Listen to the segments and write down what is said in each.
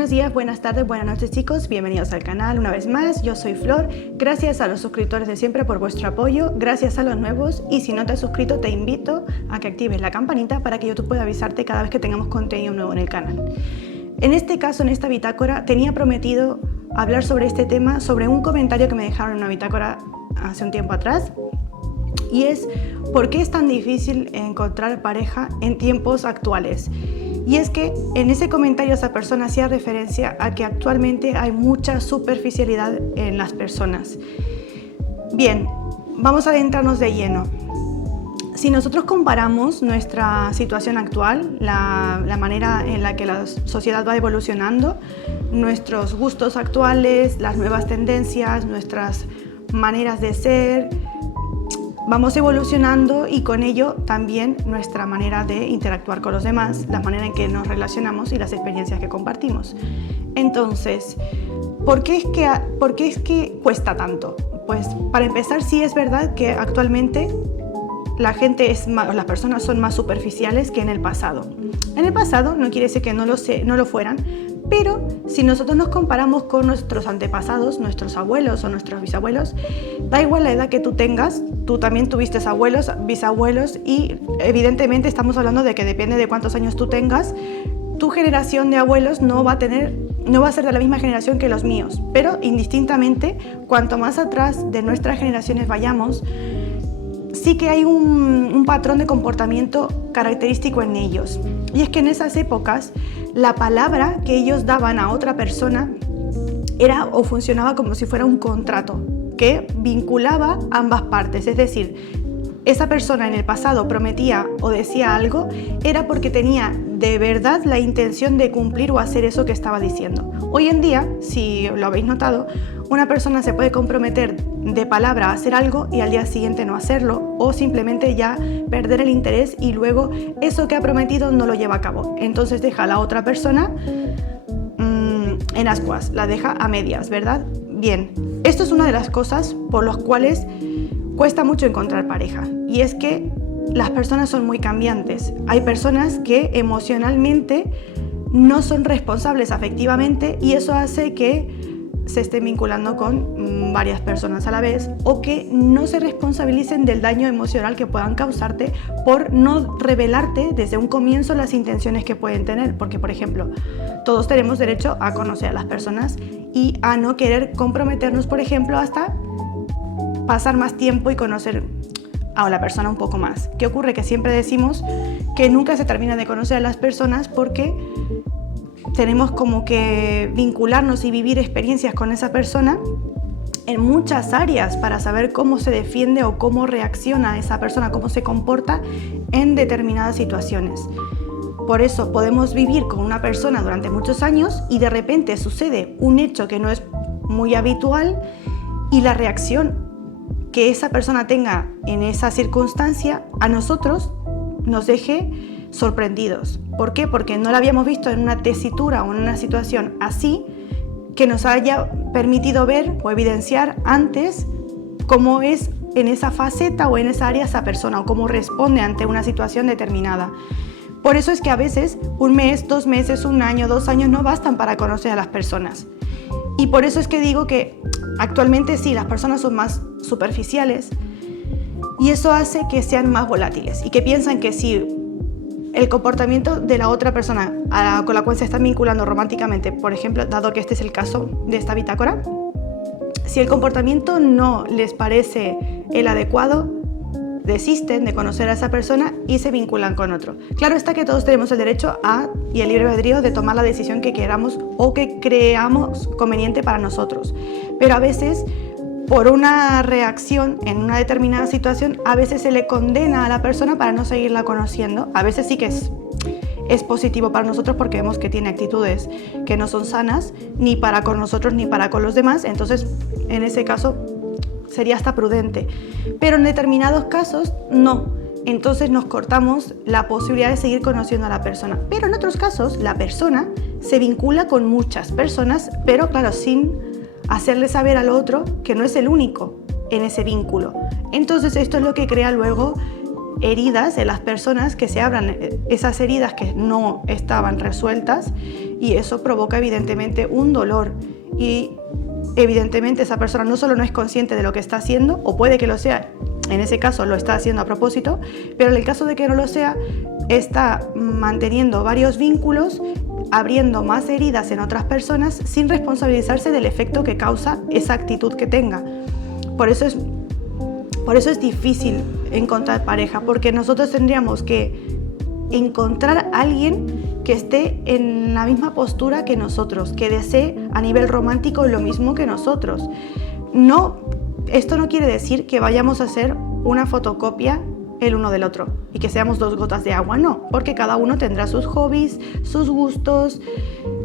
Buenos días, buenas tardes, buenas noches chicos, bienvenidos al canal una vez más, yo soy Flor, gracias a los suscriptores de siempre por vuestro apoyo, gracias a los nuevos y si no te has suscrito te invito a que actives la campanita para que YouTube pueda avisarte cada vez que tengamos contenido nuevo en el canal. En este caso, en esta bitácora, tenía prometido hablar sobre este tema, sobre un comentario que me dejaron en una bitácora hace un tiempo atrás y es ¿por qué es tan difícil encontrar pareja en tiempos actuales? Y es que en ese comentario esa persona hacía referencia a que actualmente hay mucha superficialidad en las personas. Bien, vamos a adentrarnos de lleno. Si nosotros comparamos nuestra situación actual, la manera en la que la sociedad va evolucionando, nuestros gustos actuales, las nuevas tendencias, nuestras maneras de ser, vamos evolucionando y con ello también nuestra manera de interactuar con los demás, la manera en que nos relacionamos y las experiencias que compartimos. Entonces, ¿por qué es que cuesta tanto? Pues para empezar, sí es verdad que actualmente las personas son más superficiales que en el pasado. En el pasado no quiere decir que no lo fueran, pero si nosotros nos comparamos con nuestros antepasados, nuestros abuelos o nuestros bisabuelos, da igual la edad que tú tengas, tú también tuviste abuelos, bisabuelos y evidentemente estamos hablando de que depende de cuántos años tú tengas, tu generación de abuelos no va a ser de la misma generación que los míos, pero indistintamente, cuanto más atrás de nuestras generaciones vayamos, sí que hay un patrón de comportamiento característico en ellos. Y es que en esas épocas la palabra que ellos daban a otra persona era o funcionaba como si fuera un contrato que vinculaba ambas partes. Es decir, esa persona en el pasado prometía o decía algo, era porque tenía de verdad la intención de cumplir o hacer eso que estaba diciendo. Hoy en día, si lo habéis notado, una persona se puede comprometer de palabra a hacer algo y al día siguiente no hacerlo o simplemente ya perder el interés y luego eso que ha prometido no lo lleva a cabo. Entonces deja a la otra persona en ascuas, la deja a medias, ¿verdad? Bien, esto es una de las cosas por las cuales cuesta mucho encontrar pareja y es que las personas son muy cambiantes. Hay personas que emocionalmente no son responsables afectivamente y eso hace que se estén vinculando con varias personas a la vez o que no se responsabilicen del daño emocional que puedan causarte por no revelarte desde un comienzo las intenciones que pueden tener. Porque, por ejemplo, todos tenemos derecho a conocer a las personas y a no querer comprometernos, por ejemplo, hasta pasar más tiempo y conocer a la persona un poco más. ¿Qué ocurre? Que siempre decimos que nunca se termina de conocer a las personas porque tenemos como que vincularnos y vivir experiencias con esa persona en muchas áreas para saber cómo se defiende o cómo reacciona esa persona, cómo se comporta en determinadas situaciones. Por eso podemos vivir con una persona durante muchos años y de repente sucede un hecho que no es muy habitual y la reacción que esa persona tenga en esa circunstancia a nosotros nos deje sorprendidos. ¿Por qué? Porque no la habíamos visto en una tesitura o en una situación así que nos haya permitido ver o evidenciar antes cómo es en esa faceta o en esa área esa persona o cómo responde ante una situación determinada. Por eso es que a veces un mes, 2 meses, 1 año, 2 años no bastan para conocer a las personas. Y por eso es que digo que actualmente sí, las personas son más superficiales y eso hace que sean más volátiles y que piensan que si el comportamiento de la otra persona con la cual se están vinculando románticamente, por ejemplo, dado que este es el caso de esta bitácora, si el comportamiento no les parece el adecuado, desisten de conocer a esa persona y se vinculan con otro. Claro está que todos tenemos el derecho y el libre albedrío de tomar la decisión que queramos o que creamos conveniente para nosotros, pero a veces por una reacción en una determinada situación, a veces se le condena a la persona para no seguirla conociendo. A veces sí que es positivo para nosotros porque vemos que tiene actitudes que no son sanas, ni para con nosotros ni para con los demás. Entonces, en ese caso, sería hasta prudente. Pero en determinados casos, no. Entonces nos cortamos la posibilidad de seguir conociendo a la persona. Pero en otros casos, la persona se vincula con muchas personas, pero claro, sin hacerle saber al otro que no es el único en ese vínculo. Entonces esto es lo que crea luego heridas en las personas, que se abran esas heridas que no estaban resueltas, y eso provoca evidentemente un dolor, y evidentemente esa persona no solo no es consciente de lo que está haciendo, o puede que lo sea, en ese caso lo está haciendo a propósito, pero en el caso de que no lo sea, está manteniendo varios vínculos, abriendo más heridas en otras personas sin responsabilizarse del efecto que causa esa actitud que tenga. Por eso es difícil encontrar pareja, porque nosotros tendríamos que encontrar a alguien que esté en la misma postura que nosotros, que desee a nivel romántico lo mismo que nosotros. Esto no quiere decir que vayamos a ser una fotocopia el uno del otro y que seamos dos gotas de agua, no, porque cada uno tendrá sus hobbies, sus gustos,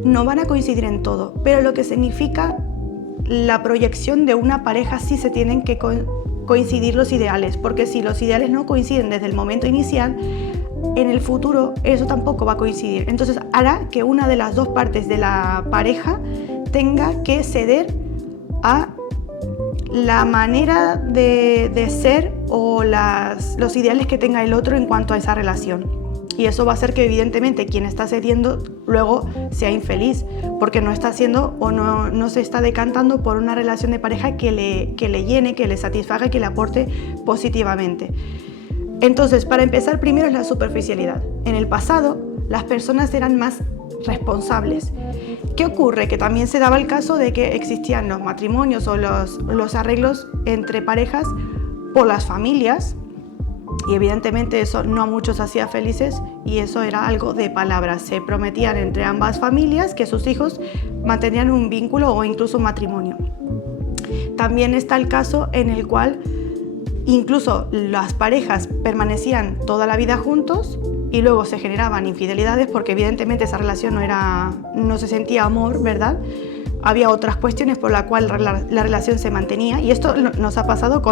no van a coincidir en todo, pero lo que significa la proyección de una pareja sí se tienen que coincidir los ideales, porque si los ideales no coinciden desde el momento inicial, en el futuro eso tampoco va a coincidir. Entonces hará que una de las dos partes de la pareja tenga que ceder a la manera de ser o los ideales que tenga el otro en cuanto a esa relación. Y eso va a hacer que evidentemente quien está cediendo luego sea infeliz, porque no está haciendo o no se está decantando por una relación de pareja que le llene, que le satisfaga y que le aporte positivamente. Entonces, para empezar, primero es la superficialidad. En el pasado, las personas eran más responsables. ¿Qué ocurre? Que también se daba el caso de que existían los matrimonios o los arreglos entre parejas por las familias, y evidentemente eso no a muchos hacía felices, y eso era algo de palabras. Se prometían entre ambas familias que sus hijos mantenían un vínculo o incluso un matrimonio. También está el caso en el cual incluso las parejas permanecían toda la vida juntos y luego se generaban infidelidades porque evidentemente esa relación no se sentía amor, ¿verdad? Había otras cuestiones por las cuales la relación se mantenía, y esto nos ha pasado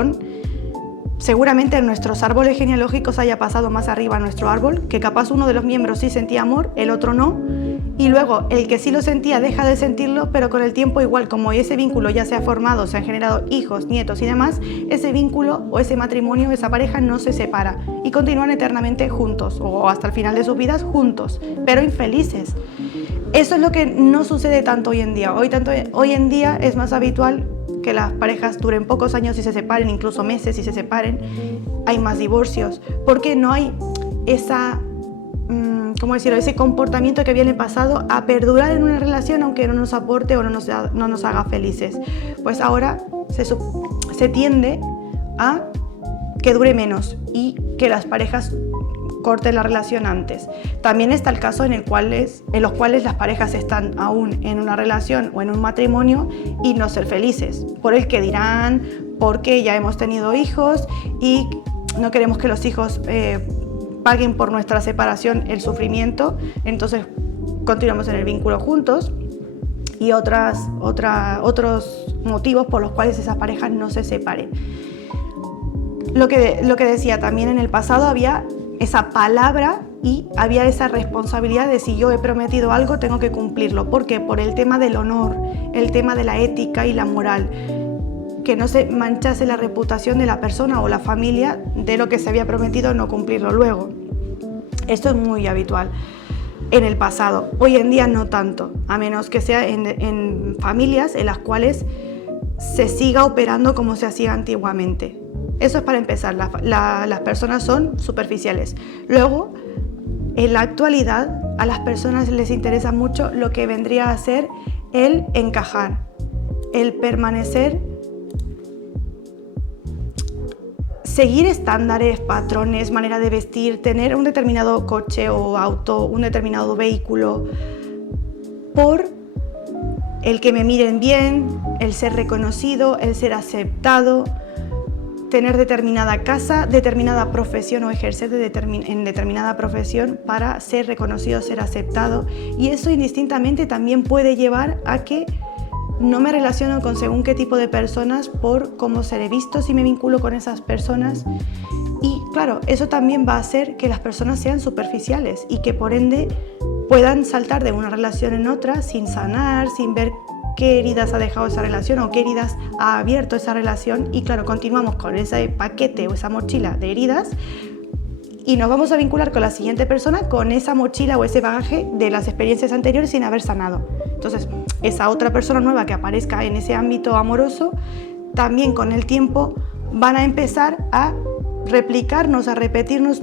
seguramente en nuestros árboles genealógicos haya pasado más arriba en nuestro árbol, que capaz uno de los miembros sí sentía amor, el otro no, y luego el que sí lo sentía deja de sentirlo, pero con el tiempo igual, como ese vínculo ya se ha formado, se han generado hijos, nietos y demás, ese vínculo o ese matrimonio, esa pareja no se separa y continúan eternamente juntos o hasta el final de sus vidas juntos, pero infelices. Eso es lo que no sucede tanto hoy en día. Hoy en día es más habitual que las parejas duren pocos años y se separen, incluso meses y se separen. Hay más divorcios porque no hay ese comportamiento que había en el pasado a perdurar en una relación aunque no nos aporte o no nos haga felices. Pues ahora se tiende a que dure menos y que las parejas corten la relación antes. También está el caso en los cuales las parejas están aún en una relación o en un matrimonio y no ser felices, por el que dirán, porque ya hemos tenido hijos y no queremos que los hijos paguen por nuestra separación el sufrimiento, entonces continuamos en el vínculo juntos, y otros motivos por los cuales esas parejas no se separen. Lo que decía, también en el pasado había esa palabra y había esa responsabilidad de si yo he prometido algo tengo que cumplirlo. ¿Por qué? Por el tema del honor, el tema de la ética y la moral, que no se manchase la reputación de la persona o la familia de lo que se había prometido no cumplirlo luego. Esto es muy habitual en el pasado. Hoy en día no tanto, a menos que sea en familias en las cuales se siga operando como se hacía antiguamente. Eso es para empezar, las personas son superficiales. Luego, en la actualidad, a las personas les interesa mucho lo que vendría a ser el encajar, el permanecer, seguir estándares, patrones, manera de vestir, tener un determinado coche o auto, un determinado vehículo, por el que me miren bien, el ser reconocido, el ser aceptado, tener determinada casa, determinada profesión o ejercer en determinada profesión para ser reconocido, ser aceptado. Y eso indistintamente también puede llevar a que no me relaciono con según qué tipo de personas por cómo seré visto si me vinculo con esas personas. Y claro, eso también va a hacer que las personas sean superficiales y que por ende puedan saltar de una relación en otra sin sanar, sin ver qué heridas ha dejado esa relación o qué heridas ha abierto esa relación, y claro, continuamos con ese paquete o esa mochila de heridas y nos vamos a vincular con la siguiente persona con esa mochila o ese bagaje de las experiencias anteriores sin haber sanado. Entonces, esa otra persona nueva que aparezca en ese ámbito amoroso, también con el tiempo van a empezar a replicarnos, a repetirnos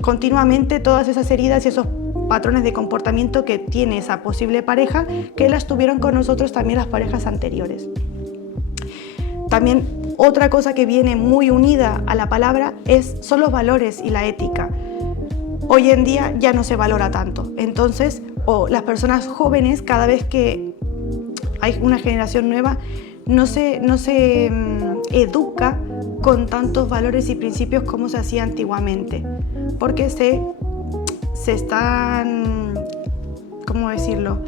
continuamente todas esas heridas y esos patrones de comportamiento que tiene esa posible pareja, que las tuvieron con nosotros también las parejas anteriores. También otra cosa que viene muy unida a la palabra son los valores y la ética. Hoy en día ya no se valora tanto, entonces las personas jóvenes, cada vez que hay una generación nueva, no se educa con tantos valores y principios como se hacía antiguamente, porque se están, ¿cómo decirlo?,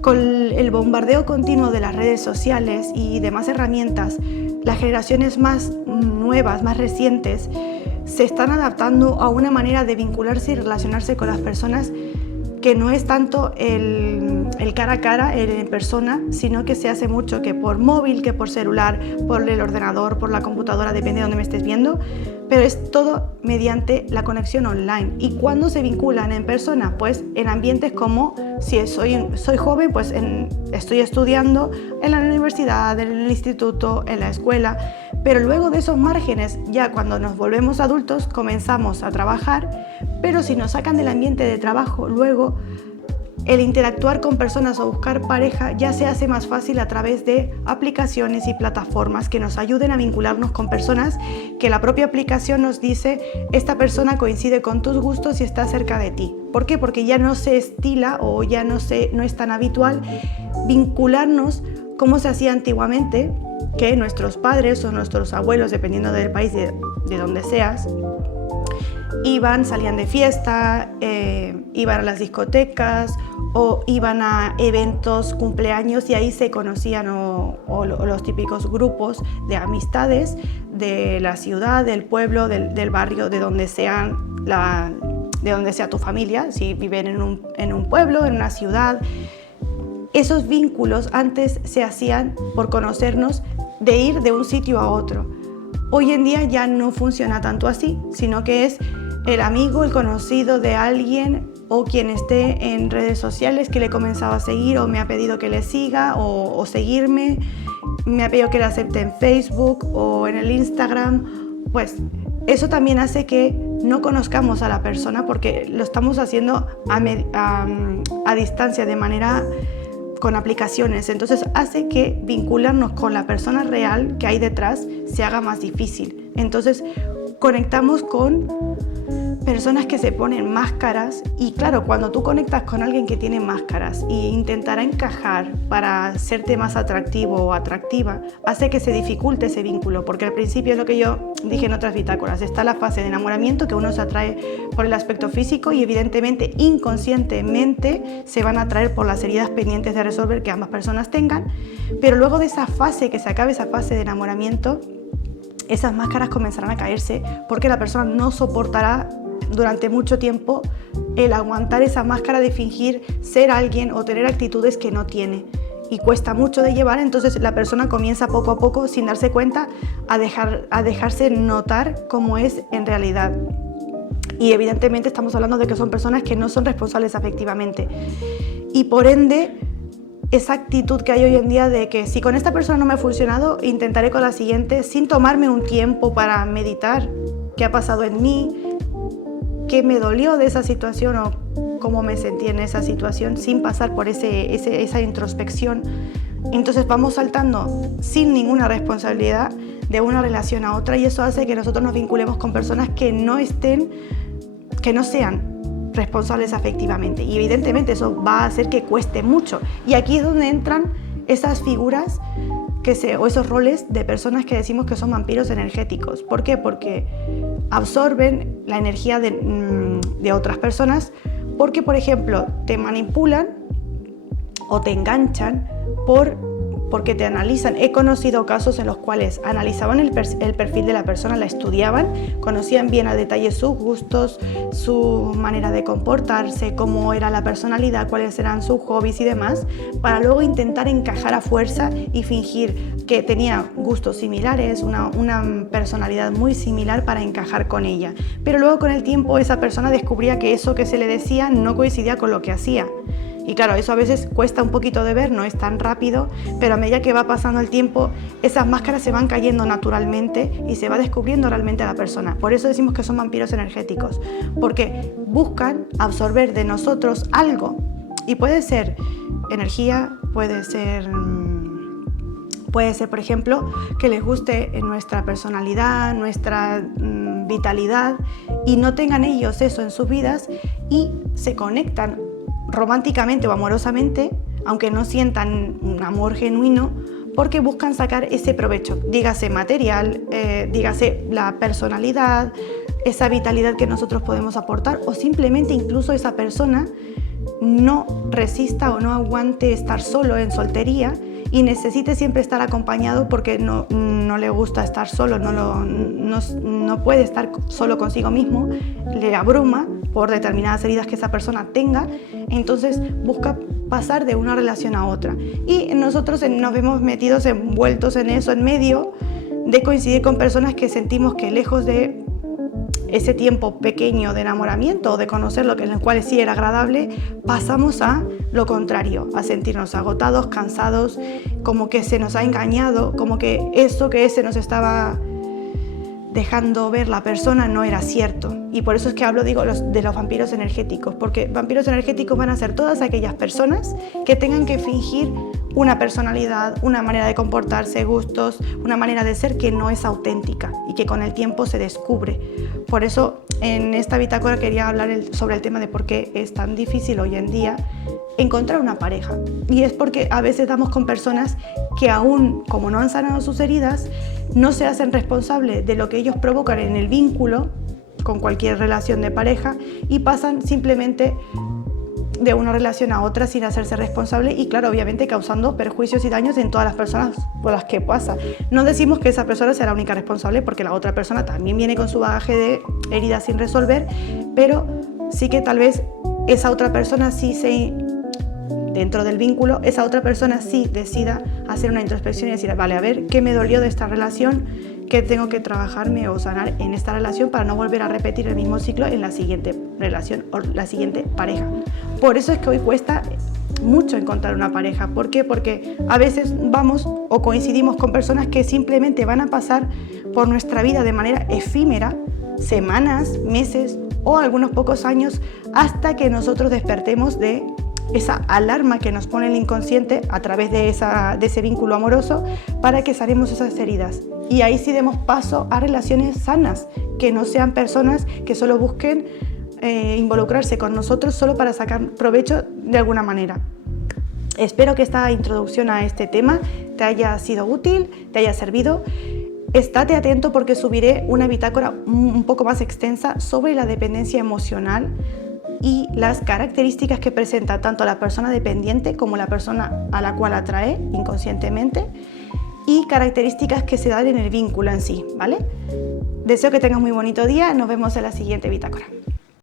con el bombardeo continuo de las redes sociales y demás herramientas. Las generaciones más nuevas, más recientes, se están adaptando a una manera de vincularse y relacionarse con las personas que no es tanto el cara a cara, en persona, sino que se hace mucho que por móvil, que por celular, por el ordenador, por la computadora, depende de dónde me estés viendo, pero es todo mediante la conexión online. ¿Y cuándo se vinculan en persona? Pues en ambientes como, si soy joven, pues estoy estudiando en la universidad, en el instituto, en la escuela, pero luego de esos márgenes, ya cuando nos volvemos adultos, comenzamos a trabajar, pero si nos sacan del ambiente de trabajo, luego el interactuar con personas o buscar pareja ya se hace más fácil a través de aplicaciones y plataformas que nos ayuden a vincularnos con personas que la propia aplicación nos dice: esta persona coincide con tus gustos y está cerca de ti. ¿Por qué? Porque ya no se estila o ya no es tan habitual vincularnos como se hacía antiguamente, que nuestros padres o nuestros abuelos, dependiendo del país de donde seas, salían de fiesta, iban a las discotecas o iban a eventos, cumpleaños, y ahí se conocían o los típicos grupos de amistades de la ciudad, del pueblo, del barrio, de donde sea tu familia, si viven en un pueblo, en una ciudad. Esos vínculos antes se hacían por conocernos, de ir de un sitio a otro. Hoy en día ya no funciona tanto así, sino que es el amigo, el conocido de alguien o quien esté en redes sociales que le he comenzado a seguir o me ha pedido que le siga o seguirme, me ha pedido que le acepte en Facebook o en el Instagram. Pues eso también hace que no conozcamos a la persona porque lo estamos haciendo a distancia, de manera con aplicaciones. Entonces hace que vincularnos con la persona real que hay detrás se haga más difícil. Entonces conectamos con personas que se ponen máscaras, y claro, cuando tú conectas con alguien que tiene máscaras e intentará encajar para hacerte más atractivo o atractiva, hace que se dificulte ese vínculo, porque al principio es lo que yo dije en otras bitácoras: está la fase de enamoramiento, que uno se atrae por el aspecto físico y evidentemente inconscientemente se van a atraer por las heridas pendientes de resolver que ambas personas tengan, pero luego de esa fase, que se acabe esa fase de enamoramiento, esas máscaras comenzarán a caerse porque la persona no soportará durante mucho tiempo el aguantar esa máscara de fingir ser alguien o tener actitudes que no tiene, y cuesta mucho de llevar. Entonces la persona comienza poco a poco, sin darse cuenta, a dejarse notar cómo es en realidad. Y evidentemente estamos hablando de que son personas que no son responsables afectivamente, y por ende esa actitud que hay hoy en día de que si con esta persona no me ha funcionado, intentaré con la siguiente, sin tomarme un tiempo para meditar qué ha pasado en mí, qué me dolió de esa situación o cómo me sentí en esa situación, sin pasar por esa introspección. Entonces vamos saltando sin ninguna responsabilidad de una relación a otra, y eso hace que nosotros nos vinculemos con personas que no sean responsables afectivamente, y evidentemente eso va a hacer que cueste mucho. Y aquí es donde entran esas figuras o esos roles de personas que decimos que son vampiros energéticos. ¿Por qué? Porque absorben la energía de otras personas, porque, por ejemplo, te manipulan o te enganchan por porque te analizan. He conocido casos en los cuales analizaban el perfil de la persona, la estudiaban, conocían bien a detalle sus gustos, su manera de comportarse, cómo era la personalidad, cuáles eran sus hobbies y demás, para luego intentar encajar a fuerza y fingir que tenía gustos similares, una personalidad muy similar para encajar con ella. Pero luego con el tiempo esa persona descubría que eso que se le decía no coincidía con lo que hacía. Y claro, eso a veces cuesta un poquito de ver, no es tan rápido, pero a medida que va pasando el tiempo, esas máscaras se van cayendo naturalmente y se va descubriendo realmente a la persona. Por eso decimos que son vampiros energéticos, porque buscan absorber de nosotros algo. Y puede ser energía, puede ser, por ejemplo, que les guste nuestra personalidad, nuestra vitalidad, y no tengan ellos eso en sus vidas y se conectan románticamente o amorosamente, aunque no sientan un amor genuino, porque buscan sacar ese provecho, dígase material, dígase la personalidad, esa vitalidad que nosotros podemos aportar, o simplemente incluso esa persona no resista o no aguante estar solo en soltería y necesite siempre estar acompañado porque no le gusta estar solo, no puede estar solo consigo mismo, le abruma por determinadas heridas que esa persona tenga, entonces busca pasar de una relación a otra. Y nosotros nos vemos metidos, envueltos en eso, en medio de coincidir con personas que sentimos que lejos de ese tiempo pequeño de enamoramiento o de conocerlo, en el cual sí era agradable, pasamos a lo contrario, a sentirnos agotados, cansados, como que se nos ha engañado, como que eso que se nos estaba dejando ver la persona no era cierto. Y por eso es que hablo, de los vampiros energéticos, porque vampiros energéticos van a ser todas aquellas personas que tengan que fingir una personalidad, una manera de comportarse, gustos, una manera de ser que no es auténtica y que con el tiempo se descubre. Por eso en esta bitácora quería hablar sobre el tema de por qué es tan difícil hoy en día encontrar una pareja. Y es porque a veces damos con personas que aún, como no han sanado sus heridas, no se hacen responsables de lo que ellos provocan en el vínculo con cualquier relación de pareja y pasan simplemente de una relación a otra sin hacerse responsable y, claro, obviamente causando perjuicios y daños en todas las personas por las que pasa. No decimos que esa persona sea la única responsable, porque la otra persona también viene con su bagaje de heridas sin resolver, pero sí que tal vez esa otra persona dentro del vínculo, esa otra persona sí decida hacer una introspección y decir, vale, a ver, ¿qué me dolió de esta relación? ¿Qué tengo que trabajarme o sanar en esta relación para no volver a repetir el mismo ciclo en la siguiente relación o la siguiente pareja? Por eso es que hoy cuesta mucho encontrar una pareja. ¿Por qué? Porque a veces vamos o coincidimos con personas que simplemente van a pasar por nuestra vida de manera efímera, semanas, meses o algunos pocos años, hasta que nosotros despertemos de esa alarma que nos pone el inconsciente a través de ese vínculo amoroso para que sanemos esas heridas. Y ahí sí demos paso a relaciones sanas, que no sean personas que solo busquen involucrarse con nosotros solo para sacar provecho de alguna manera. Espero que esta introducción a este tema te haya sido útil, te haya servido. Estate atento porque subiré una bitácora un poco más extensa sobre la dependencia emocional y las características que presenta tanto la persona dependiente como la persona a la cual atrae inconscientemente y características que se dan en el vínculo en sí, ¿vale? Deseo que tengas muy bonito día, nos vemos en la siguiente bitácora.